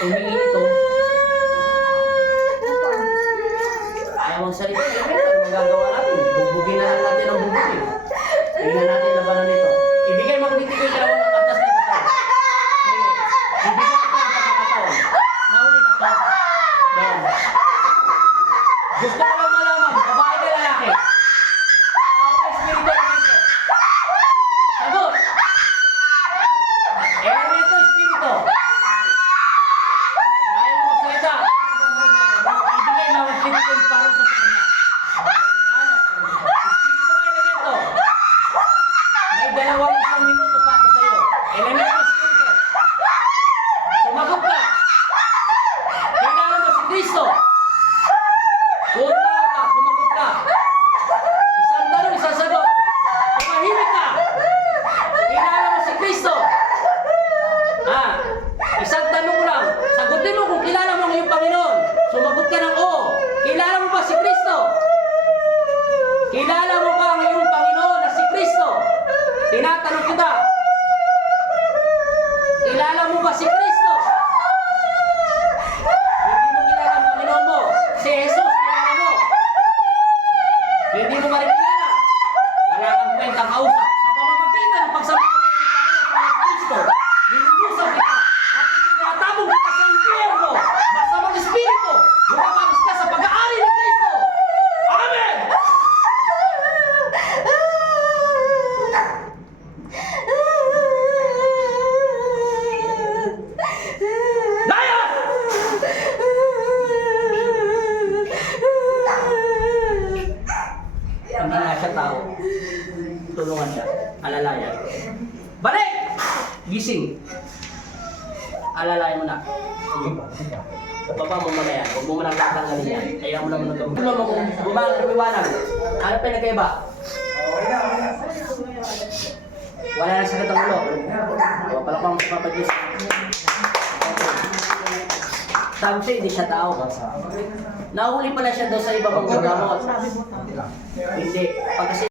Tumingin ito. Ayaw mong salita. Ano magagawa natin? Bugbugin na lang natin ang bugbugin. Tingnan natin labanan nito. Ibigay mo kung dito yung dalawang atas na pagkain. Ibigay ko ang pagkakataon. Nahuli na to. Doon. Gusto ko lang malaman, babae ka lalaki. Tao ka espiritu ng ito. Sagot! Elemento espiritu. Ayaw mo magsalita. Ibigay mo ang espiritu yung parang sa kanya. Espiritu ka elemento. May 2 minuto pa ako sa'yo. Elemento espiritu. Sumagot ka. Kailangan mo si Kristo. Kung tao ka, sumagot ka. Isang tanong, isang sagot. Tumahimik ka. Kilala mo si Kristo. Isang tanong ko lang. Sagutin mo kung kilala mo ang iyong Panginoon. Sumagot ka ng oo. Kilala mo ba si Kristo? Kilala mo ba ang iyong Panginoon na si Kristo? Tinatanong kita. Kilala mo ba si Kristo? Hindi mo kilala ang Panginoon mo. Si Jesus, kilala mo. Hindi mo marikilala. Wala kang kwentang kausap. Sa pamamagitan ng pagsabi ko sa Panginoon Kristo, nilulusap kita at tinatabong kita sa impyerno. Masamang espiritu, lumabas ka sa pag-aari ni Kristo. Amen! Layas! Hindi nga siya tao. Tulungan siya. Alalayan. Balik! Gising. Alalayan mo na. Baba mo muna yan. Huwag mo muna tatanggalin yan. Ayaw mo naman ito. Tulungan mo kung bumiwanag. Ano pa yung nagkaiba? Wala na sakit ang ulo. Wala pang papagyos. Sabi siya, hindi siya tao. Nahuli pala siya doon sa iba pang gamot. Hindi. Pag kasi